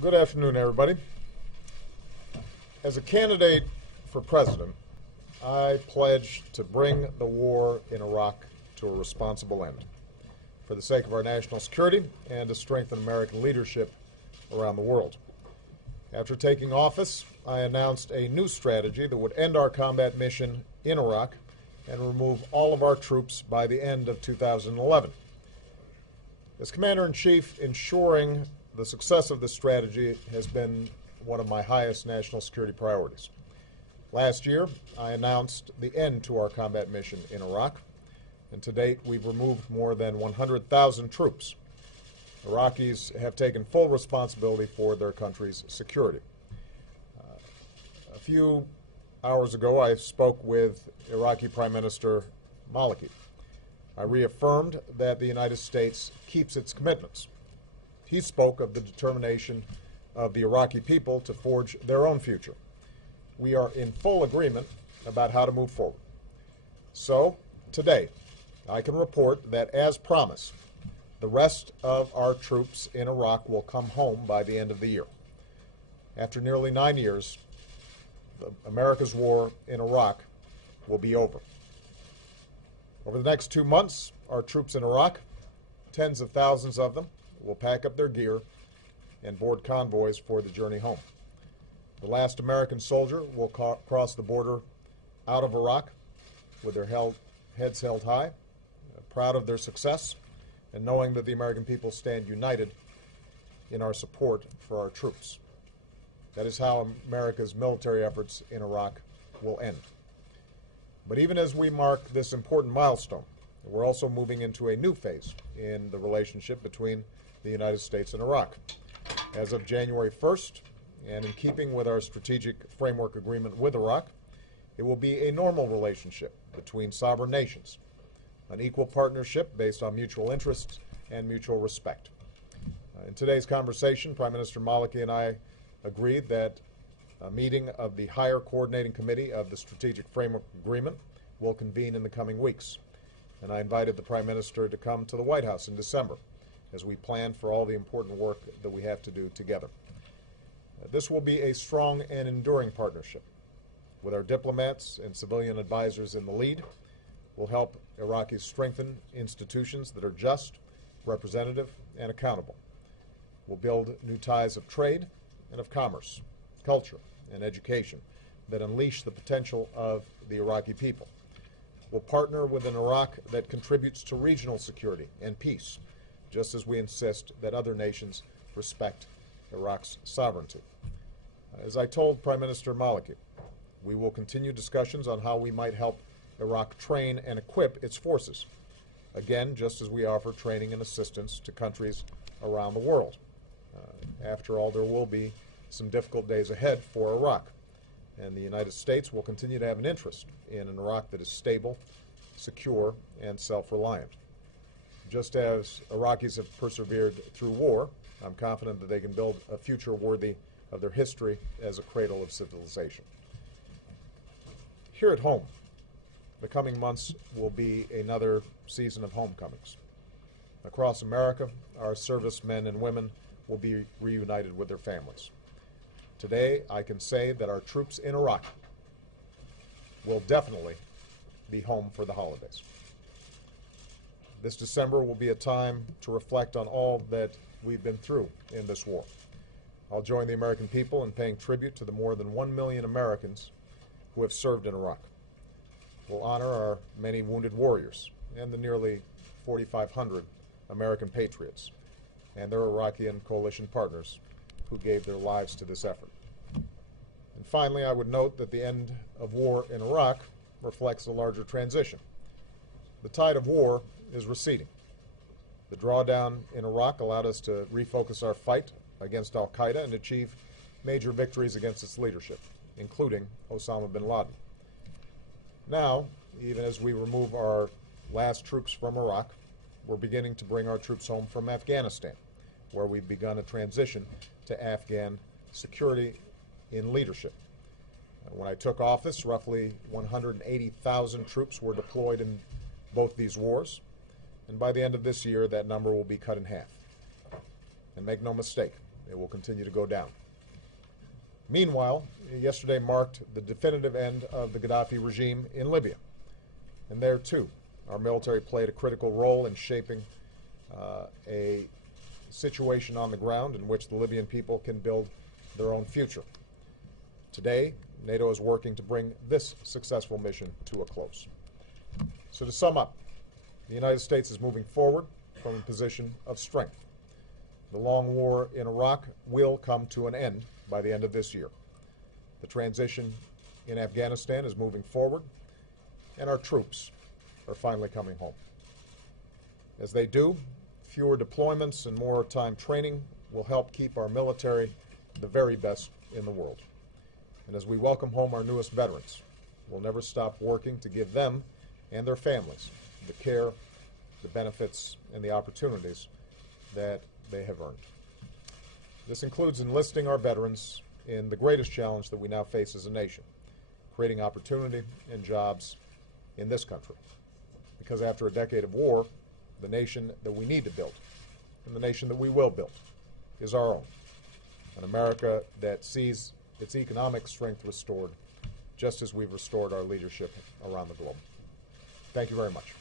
Good afternoon, everybody. As a candidate for president, I pledge to bring the war in Iraq to a responsible end for the sake of our national security and to strengthen American leadership around the world. After taking office, I announced a new strategy that would end our combat mission in Iraq and remove all of our troops by the end of 2011. As Commander-in-Chief, ensuring the success of this strategy has been one of my highest national security priorities. Last year, I announced the end to our combat mission in Iraq, and to date we've removed more than 100,000 troops. Iraqis have taken full responsibility for their country's security. A few hours ago, I spoke with Iraqi Prime Minister Maliki. I reaffirmed that the United States keeps its commitments. He spoke of the determination of the Iraqi people to forge their own future. We are in full agreement about how to move forward. So, today, I can report that, as promised, the rest of our troops in Iraq will come home by the end of the year. After nearly 9 years, America's war in Iraq will be over. Over the next 2 months, our troops in Iraq, tens of thousands of them, will pack up their gear and board convoys for the journey home. The last American soldier will cross the border out of Iraq with their heads held high, proud of their success, and knowing that the American people stand united in our support for our troops. That is how America's military efforts in Iraq will end. But even as we mark this important milestone, we're also moving into a new phase in the relationship between the United States and Iraq. As of January 1st, and in keeping with our strategic framework agreement with Iraq, it will be a normal relationship between sovereign nations, an equal partnership based on mutual interests and mutual respect. In today's conversation, Prime Minister Maliki and I agreed that a meeting of the Higher Coordinating Committee of the Strategic Framework Agreement will convene in the coming weeks. And I invited the Prime Minister to come to the White House in December as we plan for all the important work that we have to do together. This will be a strong and enduring partnership. With our diplomats and civilian advisors in the lead, we'll help Iraqis strengthen institutions that are just, representative, and accountable. We'll build new ties of trade and of commerce, culture, and education that unleash the potential of the Iraqi people. We'll partner with an Iraq that contributes to regional security and peace, just as we insist that other nations respect Iraq's sovereignty. As I told Prime Minister Maliki, we will continue discussions on how we might help Iraq train and equip its forces, again, just as we offer training and assistance to countries around the world. After all, there will be some difficult days ahead for Iraq, and the United States will continue to have an interest in an Iraq that is stable, secure, and self-reliant. Just as Iraqis have persevered through war, I'm confident that they can build a future worthy of their history as a cradle of civilization. Here at home, the coming months will be another season of homecomings. Across America, our servicemen and women will be reunited with their families. Today, I can say that our troops in Iraq will definitely be home for the holidays. This December will be a time to reflect on all that we've been through in this war. I'll join the American people in paying tribute to the more than 1 million Americans who have served in Iraq. We'll honor our many wounded warriors and the nearly 4,500 American patriots and their Iraqi and coalition partners who gave their lives to this effort. And finally, I would note that the end of war in Iraq reflects a larger transition. The tide of war is receding. The drawdown in Iraq allowed us to refocus our fight against al-Qaeda and achieve major victories against its leadership, including Osama bin Laden. Now, even as we remove our last troops from Iraq, we're beginning to bring our troops home from Afghanistan, where we've begun a transition to Afghan security in leadership. When I took office, roughly 180,000 troops were deployed in both these wars, and by the end of this year, that number will be cut in half. And make no mistake, It will continue to go down. Meanwhile, yesterday marked the definitive end of the Gaddafi regime in Libya. And there, too, our military played a critical role in shaping a situation on the ground in which the Libyan people can build their own future. Today, NATO is working to bring this successful mission to a close. So to sum up, the United States is moving forward from a position of strength. The long war in Iraq will come to an end by the end of this year. The transition in Afghanistan is moving forward, and our troops are finally coming home. As they do, fewer deployments and more time training will help keep our military the very best in the world. And as we welcome home our newest veterans, we'll never stop working to give them and their families the care, the benefits, and the opportunities that they have earned. This includes enlisting our veterans in the greatest challenge that we now face as a nation, creating opportunity and jobs in this country. Because after a decade of war, the nation that we need to build, and the nation that we will build, is our own. An America that sees its economic strength restored, just as we've restored our leadership around the globe. Thank you very much.